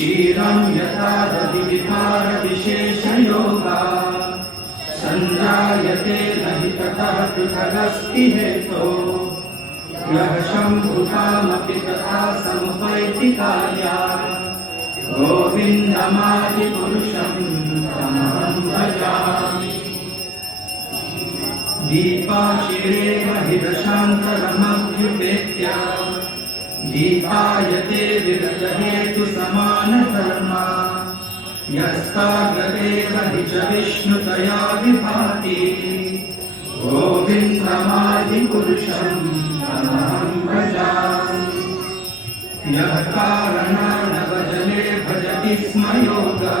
क्षीरं यथा दधिविकारविशेषयोगा सञ्जायते न हि ततः पृथगस्ति हेतोः यः शम्भुतामपि तथा समुपैति कार्यात् गोविन्दमादिपुरुषं तमहं भजामि। दीपाशिरे महिरशान्तरमभ्युपेत्य दीपायते विरतहेतुसमानधर्मा यस्तागतेव हि च विष्णुतया विभाति गोविन्दमादिपुरुषं तमहं भजामि। यः कारणानवजले भजति स्म योगा